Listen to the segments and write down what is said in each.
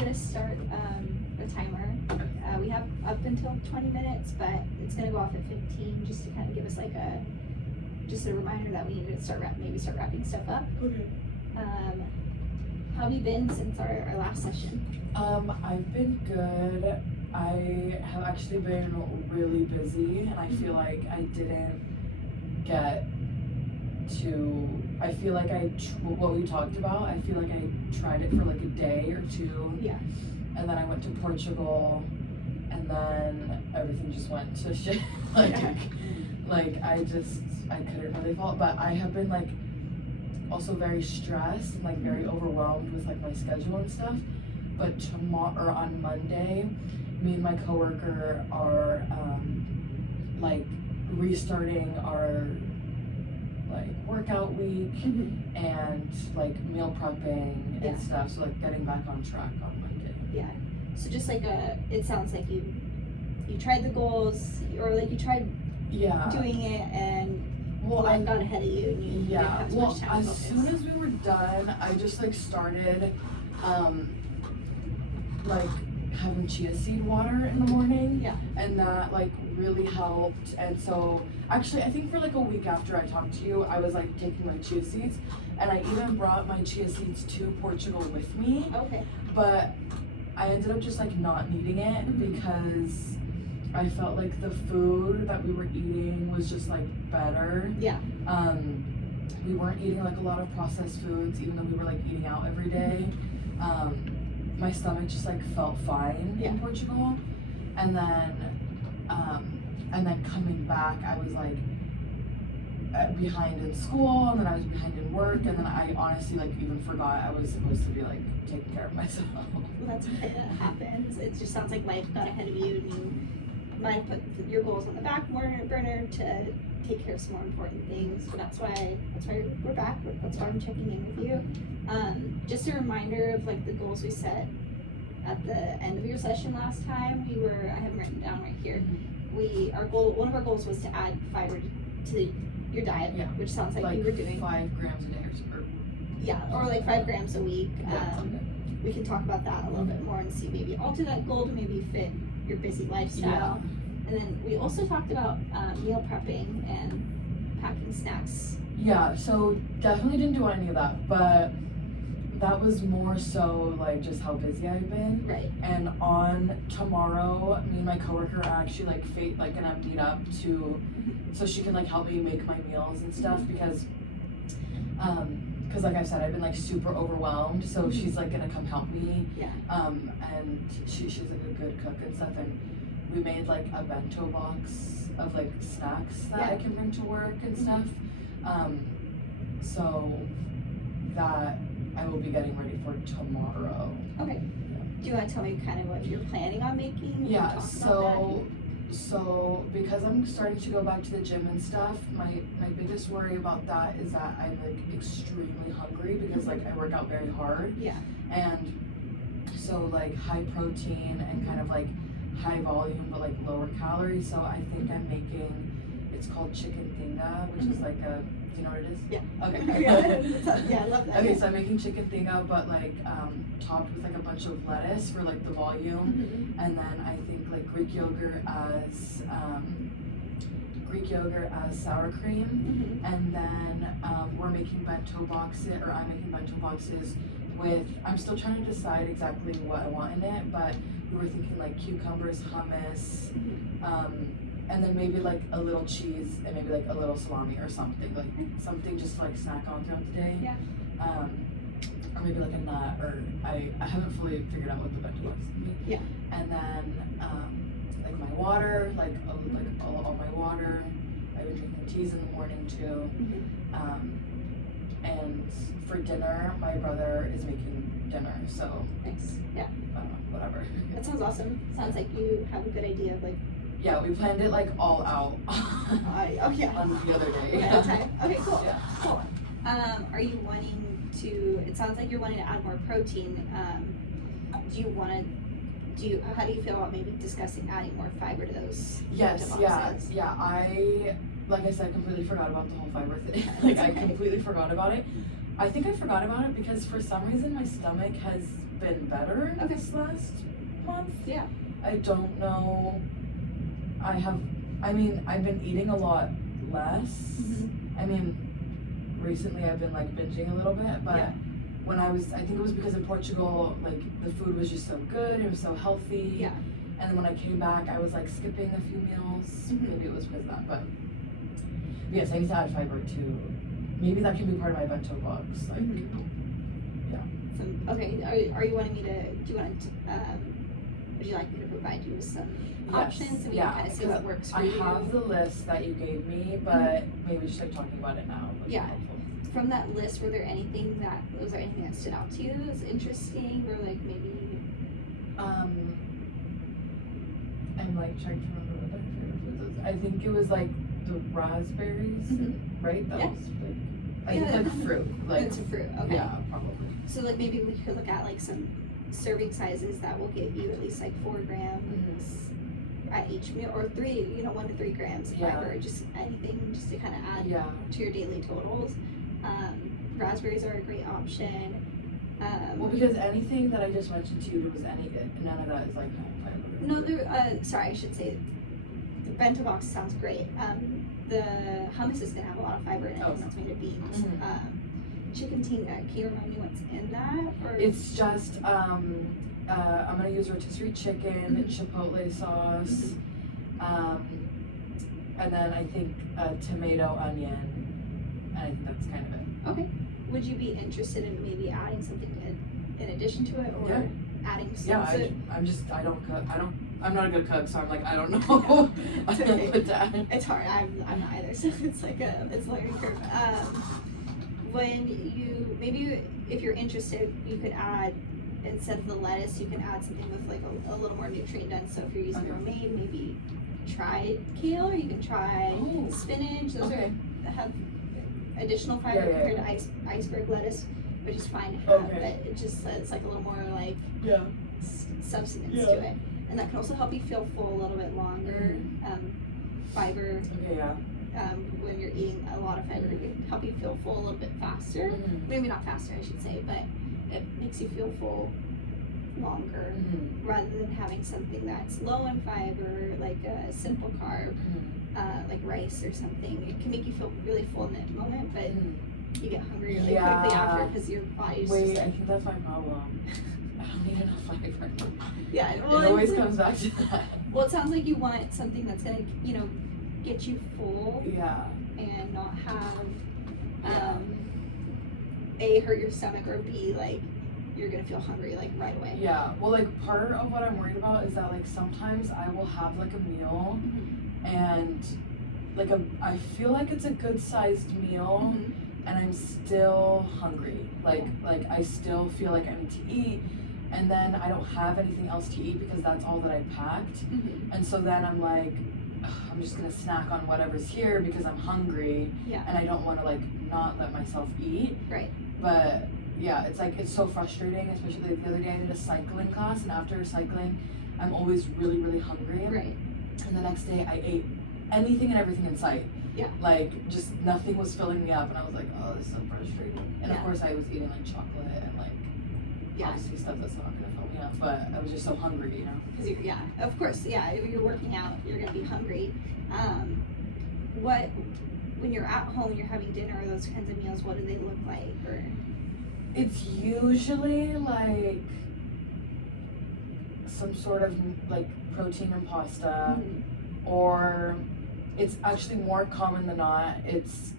gonna start a timer. We have up until 20 minutes, but it's gonna go off at 15 just to kind of give us like a reminder that we need to start wrapping stuff up. Okay. How have you been since our last session? I've been good. I have actually been really busy, and I feel like I didn't get to. I feel like what we talked about. I feel like I tried it for like a day or two. Yeah. And then I went to Portugal, and then everything just went to shit. like I couldn't really follow. But I have been like also very stressed and like very overwhelmed with like my schedule and stuff. But tomorrow or on Monday, me and my coworker are like restarting our like workout week and like meal prepping and stuff. So like getting back on track on Monday. Yeah. So just like it sounds like you tried the goals, or like you tried doing it, and life got ahead of you, and you didn't have much time to focus. As soon as we were done, I just like started like having chia seed water in the morning. Yeah. And that like really helped. And so actually I think for like a week after I talked to you, I was like taking my chia seeds, and I even brought my chia seeds to Portugal with me. Okay. But I ended up just like not needing it because I felt like the food that we were eating was just like better. Yeah. We weren't eating like a lot of processed foods, even though we were like eating out every day. My stomach just like felt fine in Portugal, and then coming back, I was like behind in school, and then I was behind in work, and then I honestly like even forgot I was supposed to be like taking care of myself. Well, that's okay, that happens. It just sounds like life got ahead of you, and you might have put your goals on the back burner to take care of some more important things. But that's why we're back. That's why I'm checking in with you. Just a reminder of like the goals we set at the end of your session last time. I have them written down right here. One of our goals was to add fiber to your diet, which sounds like you were doing 5 grams a day or like 5 grams a week. We can talk about that a little bit more and see maybe alter that goal to maybe fit your busy lifestyle. And then we also talked about meal prepping and packing snacks. Yeah, so definitely didn't do any of that, but that was more so like just how busy I've been. Right. And on tomorrow, me and my coworker are actually like gonna meet up so she can like help me make my meals and stuff because like I said, I've been like super overwhelmed. So she's like gonna come help me. Yeah. And she's like a good cook and stuff, and we made like a bento box of like snacks that I can bring to work and stuff. So that I will be getting ready for tomorrow. Okay. Do you want to tell me kind of what you're planning on making? Yeah, so because I'm starting to go back to the gym and stuff, my biggest worry about that is that I'm like extremely hungry because like I work out very hard. Yeah. And so like high protein and kind of like high volume but like lower calories. So I think I'm making, it's called chicken tinga, which is like a, do you know what it is? Yeah. Okay. Yeah, I love that. Okay, so I'm making chicken tinga, but like topped with like a bunch of lettuce for like the volume, and then I think like Greek yogurt as sour cream, and then we're making bento boxes, or I'm making bento boxes with. I'm still trying to decide exactly what I want in it, but we were thinking like cucumbers, hummus. And then maybe like a little cheese and maybe like a little salami or something, like something just to like snack on throughout the day. Yeah. Or maybe like a nut, or I haven't fully figured out what the bento box is gonna be. Yeah. And then like my water, like all my water. I've been drinking teas in the morning too. And for dinner, my brother is making dinner, so Nice. Yeah. Whatever. That sounds awesome. Sounds like you have a good idea of like. Yeah, we planned it like all out Oh yeah. on the other day. Okay, cool. Yeah. Cool. Are you wanting to? It sounds like you're wanting to add more protein. Do you want to? How do you feel about maybe discussing adding more fiber to those? Yes. bento boxes? Yeah. like I said, I completely forgot about the whole fiber thing. Like, I completely forgot about it. I think I forgot about it because for some reason my stomach has been better Okay. this last month. Yeah. I don't know. I've been eating a lot less. I mean, recently I've been like binging a little bit, but Yeah. I think it was because in Portugal, like the food was just so good, it was so healthy. Yeah. And then when I came back, I was like skipping a few meals. Maybe it was because of that, but yes, I need to add fiber too. Maybe that can be part of my bento box. Like, Okay, are you wanting me to, would you like me to provide you with some options and we can kind of see what works for I you? have the list that you gave me, but maybe just like talking about it now would be Yeah. helpful. From that list, was there anything that stood out to you that was interesting or like maybe? I'm like trying to remember what my favorite food is. I think it was like the raspberries, right? That was like, I think like fruit. Like, it's a fruit, okay. Yeah, probably. So like maybe we could look at like some serving sizes that will give you at least like 4 grams at each meal, or 1 to 3 grams of fiber, just anything just to kind of add to your daily totals. Raspberries are a great option. Well, because anything that I just mentioned to you, none of that is like high fiber. No, sorry, I should say the bento box sounds great. The hummus is gonna have a lot of fiber in it, and that's made of beans. Chicken tinga, can you remind me what's in that? Or? It's just I'm gonna use rotisserie chicken, chipotle sauce, and then I think tomato, onion, and I think that's kind of it. Okay. Would you be interested in maybe adding something in addition to it, or adding some? I don't cook. I'm not a good cook, so I'm like, I don't know. It's okay. What to add. It's hard. I'm not either, so it's like it's a learning curve. When maybe if you're interested, you could add, instead of the lettuce, you can add something with like a little more nutrient dense. So if you're using romaine, maybe try kale, or you can try spinach. Those have additional fiber compared to iceberg lettuce, which is fine to have, but it's like a little more like substance to it, and that can also help you feel full a little bit longer. Fiber. When you're eating a lot of fiber, it can help you feel full a little bit faster. Maybe not faster, I should say, but it makes you feel full longer, rather than having something that's low in fiber, like a simple carb, like rice or something. It can make you feel really full in that moment, but you get hungry really quickly after because your body's I think that's my problem. I don't need enough fiber. Yeah, it always comes back to that. Well, it sounds like you want something that's gonna, get you full. And not have A, hurt your stomach, or B, like you're gonna feel hungry like right away. Well, like part of what I'm worried about is that like sometimes I will have like a meal and like I feel like it's a good sized meal and I'm still hungry. Like I still feel like I need to eat, and then I don't have anything else to eat because that's all that I packed. And so then I'm like, I'm just gonna snack on whatever's here because I'm hungry, and I don't want to like not let myself eat. Right. But it's like it's so frustrating, especially like the other day I did a cycling class, and after cycling, I'm always really, really hungry. Right. And the next day I ate anything and everything in sight. Like just nothing was filling me up, and I was like, oh, this is so frustrating. And of course I was eating like chocolate and like obviously stuff that's not gonna fill me up, but I was just so hungry, Because of course, if you're working out, you're gonna be hungry. When you're at home, you're having dinner or those kinds of meals, what do they look like? Or it's usually like some sort of like protein and pasta, or it's actually more common than not, it's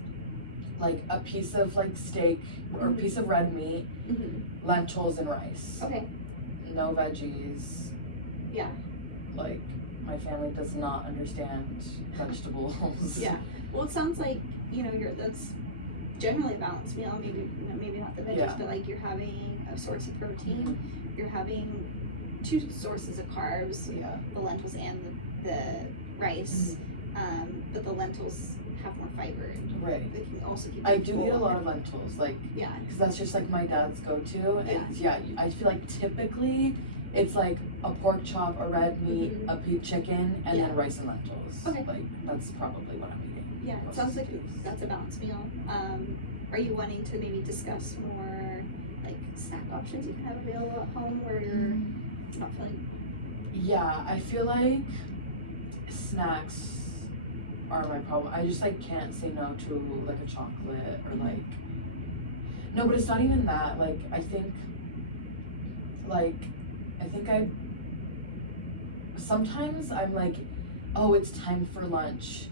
like a piece of like steak or a piece of red meat, lentils and rice. Okay. No veggies. Like my family does not understand vegetables. Well, it sounds like that's generally a balanced meal. Maybe not the veggies, but like you're having a source of protein. You're having 2 sources of carbs. The lentils and the rice. But the lentils have more fiber. Right. They can also keep. I do eat a lot of lentils, like because that's just like my dad's go-to. And I feel like typically it's like a pork chop, a red meat, a beef chicken, and then rice and lentils. Okay. Like that's probably what I'm eating. Yeah, it sounds like that's a balanced meal. Are you wanting to maybe discuss more like snack options you can have available at home where you're not feeling? Yeah, I feel like snacks are my problem. I just like can't say no to like a chocolate or like no, but it's not even that. Like I think I sometimes I'm like, oh, it's time for lunch,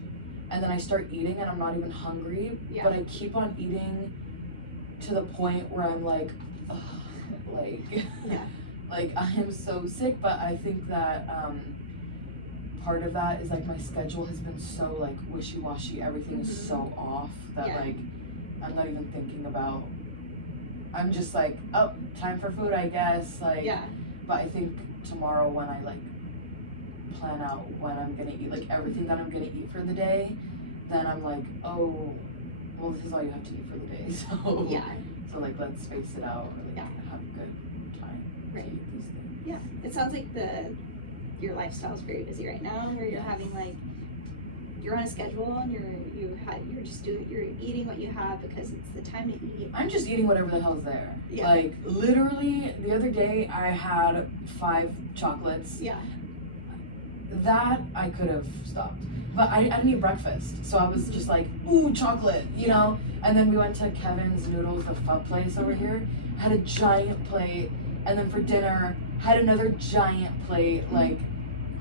and then I start eating and I'm not even hungry, Yeah. but I keep on eating to the point where I'm like, ugh, like Yeah. like I am so sick. But I think that part of that is like my schedule has been so like wishy-washy. Everything is so off that Yeah. like I'm not even thinking about. I'm just like, oh, time for food, I guess. Like, Yeah. but I think tomorrow when I like plan out when I'm gonna eat, like everything that I'm gonna eat for the day, then I'm like, oh, well, this is all you have to eat for the day. So Yeah. So like, let's space it out. Or, like, Yeah. have a good time Right. to eat these things. Yeah. It sounds like your lifestyle is very busy right now, where you're having like you're on a schedule and you're eating what you have because it's the time to eat. I'm just eating whatever the hell's there. Yeah. Like literally, the other day I had 5 chocolates. Yeah. That I could have stopped. But I didn't eat breakfast, so I was just like, ooh, chocolate, you know? And then we went to Kevin's Noodles, the pho place over here, had a giant plate, and then for dinner, had another giant plate, like,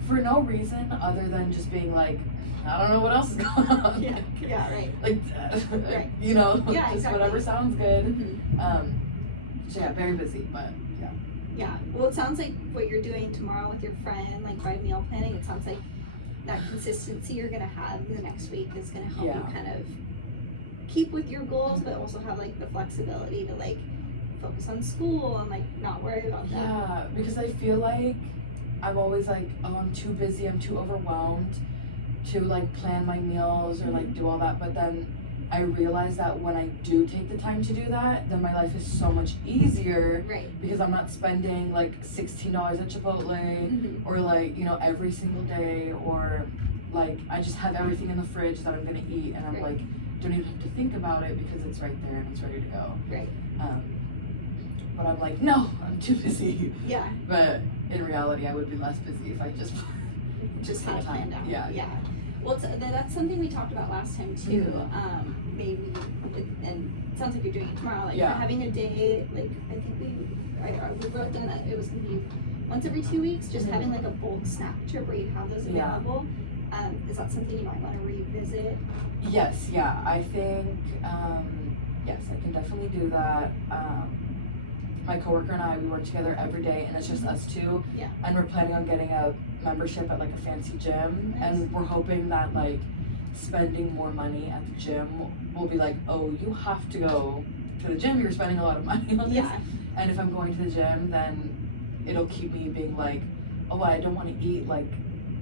for no reason other than just being like, I don't know what else is going on. Yeah. Yeah. Right. Like, Right. you know, Yeah, just exactly. whatever sounds good. Mm-hmm. So yeah, very busy, but yeah. Yeah. Well, it sounds like what you're doing tomorrow with your friend, like by meal planning, it sounds like that consistency you're gonna have the next week is gonna help you kind of keep with your goals, but also have like the flexibility to like focus on school and like not worry about that. Yeah, because I feel like I'm always like, oh, I'm too busy, I'm too overwhelmed to like plan my meals or like do all that. But then I realize that when I do take the time to do that, then my life is so much easier Right. because I'm not spending like $16 at Chipotle or like, you know, every single day, or like I just have everything in the fridge that I'm gonna eat and I'm Right. like, don't even have to think about it because it's right there and it's ready to go. Right. But I'm like, no, I'm too busy. Yeah. But in reality, I would be less busy if I just Had it planned out. Yeah. Yeah. Well, that's something we talked about last time too. Maybe, and it sounds like you're doing it tomorrow. Like having a day, like I think we wrote down that it was gonna be once every 2 weeks, just having like a bulk snack trip where you have those available. Is that something you might want to revisit? Yes, yeah, I think, yes, I can definitely do that. My coworker and I, we work together every day, and it's just us two. Yeah. And we're planning on getting a membership at like a fancy gym, and we're hoping that like spending more money at the gym will be like, oh, you have to go to the gym. You're spending a lot of money on this. Yeah. And if I'm going to the gym, then it'll keep me being like, oh, I don't want to eat like,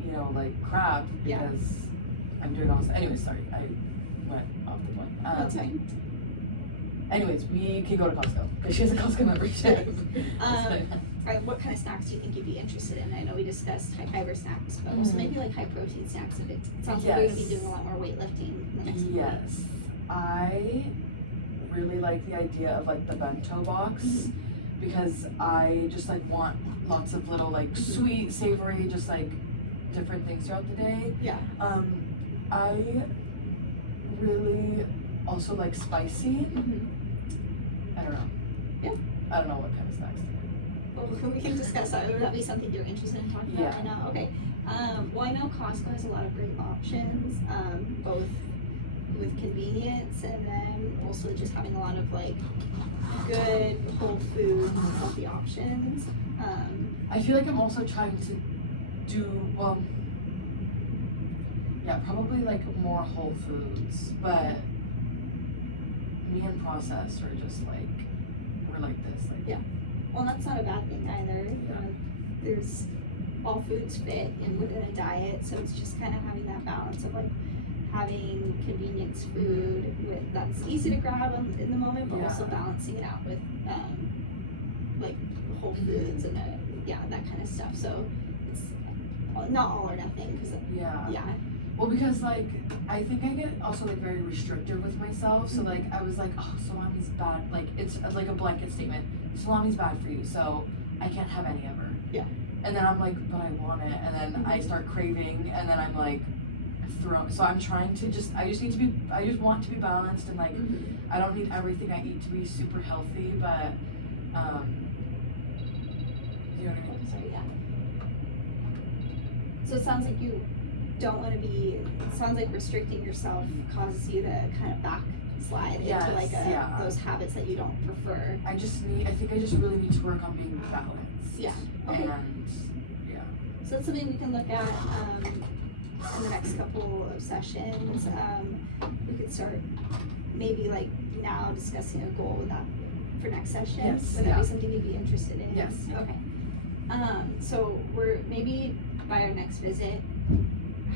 you know, like crap because I'm doing all this. Anyways, sorry, I went off the point. That's fine. Anyways, we can go to Costco because she has a Costco membership. Alright, what kind of snacks do you think you'd be interested in? I know we discussed high fiber snacks, but also maybe like high protein snacks if it sounds like you're gonna be doing a lot more weightlifting in the next week. Yes, I really like the idea of like the bento box because I just like want lots of little like sweet, savory, just like different things throughout the day. Yeah. I really also like spicy. I don't know. Yeah. I don't know what kind of snacks. Well, we can discuss that. Would that be something you're interested in talking about right now? Okay. Well, I know Costco has a lot of great options, both with convenience and then also just having a lot of like good whole food healthy options. I feel like I'm also trying to do probably like more whole foods, but me and processed are just like we're like this, like Well, that's not a bad thing either. There's all foods fit in within a diet, so it's just kind of having that balance of like having convenience food with that's easy to grab in the moment, but also balancing it out with like whole foods and that kind of stuff. So it's not all or nothing because Well, because like I think I get also like very restrictive with myself. So like I was like, oh, salami's bad. Like it's like a blanket statement. Salami's bad for you, so I can't have any ever. Yeah. And then I'm like, but I want it, and then I start craving, and then I'm like thrown. So I'm trying to I just want to be balanced, and like I don't need everything I eat to be super healthy, but you know what I mean? Sorry, yeah. So it sounds like you don't want to be, it sounds like restricting yourself causes you to kind of backslide into like those habits that you don't prefer. I think I just really need to work on being balanced. Yeah. Okay. And So that's something we can look at in the next couple of sessions. We could start maybe like now discussing a goal with that for next session. Yes, Would that be something you'd be interested in? Yes. Okay. So we're maybe by our next visit,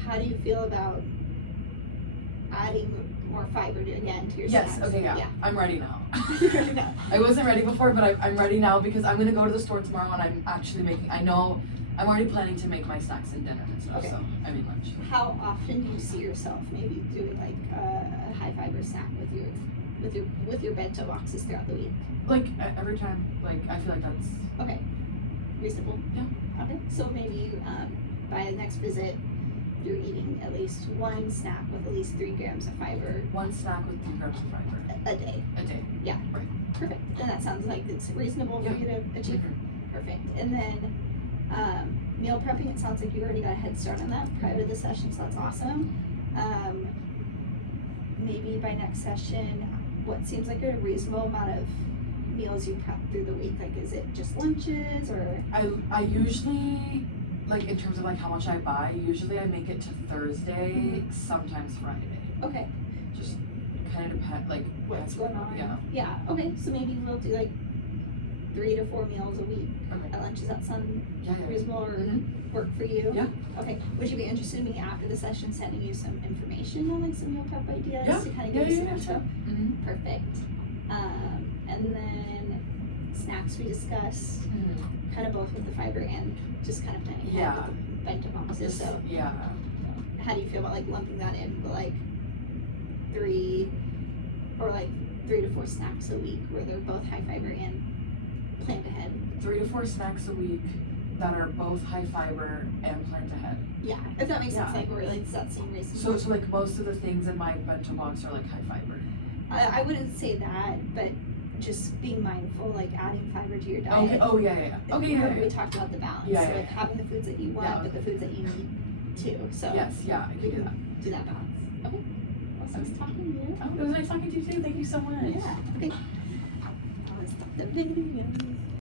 how do you feel about adding more fiber to your Yes, snacks? okay, yeah. I'm ready now. Yeah. I wasn't ready before, but I'm ready now because I'm gonna go to the store tomorrow and I'm actually I'm already planning to make my snacks and dinner and stuff, Okay. so I mean lunch. How often do you see yourself maybe doing like a high fiber snack with your bento boxes throughout the week? Like every time, like I feel like that's Okay, reasonable. Yeah. Okay, so maybe by the next visit, you're eating at least one snack with at least 3 grams of fiber one snack with 3 grams of fiber a day. a day. Perfect. And that sounds like it's reasonable for you to achieve. Perfect. And then meal prepping, it sounds like you already got a head start on that prior to the session, so that's awesome. Maybe by next session, what seems like a reasonable amount of meals you prep through the week? Like, is it just lunches or? I usually, like in terms of like how much I buy, usually I make it to Thursday, sometimes Friday. Okay, Just kind of depend, like what's going on? Yeah. Yeah, okay, so maybe we'll do like 3 to 4 meals a week Okay. at lunch. Does that sound Yeah. reasonable or Mhm. work for you? Yeah. Okay, would you be interested in me after the session sending you some information on like some meal prep ideas Yeah. to kind of Yeah, give you yeah, some info? Mhm. Perfect. And then snacks we discussed, Mhm. kind of both with the fiber and just kind of planning ahead Yeah. with the bento boxes. Just, So yeah. how do you feel about like lumping that in with like 3 or like 3 to 4 snacks a week where they're both high fiber and planned ahead? 3 to 4 snacks a week that are both high fiber and planned ahead. Yeah, if that makes sense, Yeah. like, or like, does that seem reasonable? So like most of the things in my bento box are like high fiber. I wouldn't say that, but just being mindful, like adding fiber to your diet. Okay. Oh yeah. Okay. Yeah. We talked about the balance, Yeah, so yeah, like having the foods that you want, Yeah. but the foods that you need too. So Yes. Yeah. I we can do that. can do that balance. Okay. Well, so nice talking to you. Oh, it was nice talking to you too. Thank you so much. Yeah. Okay. That was the video.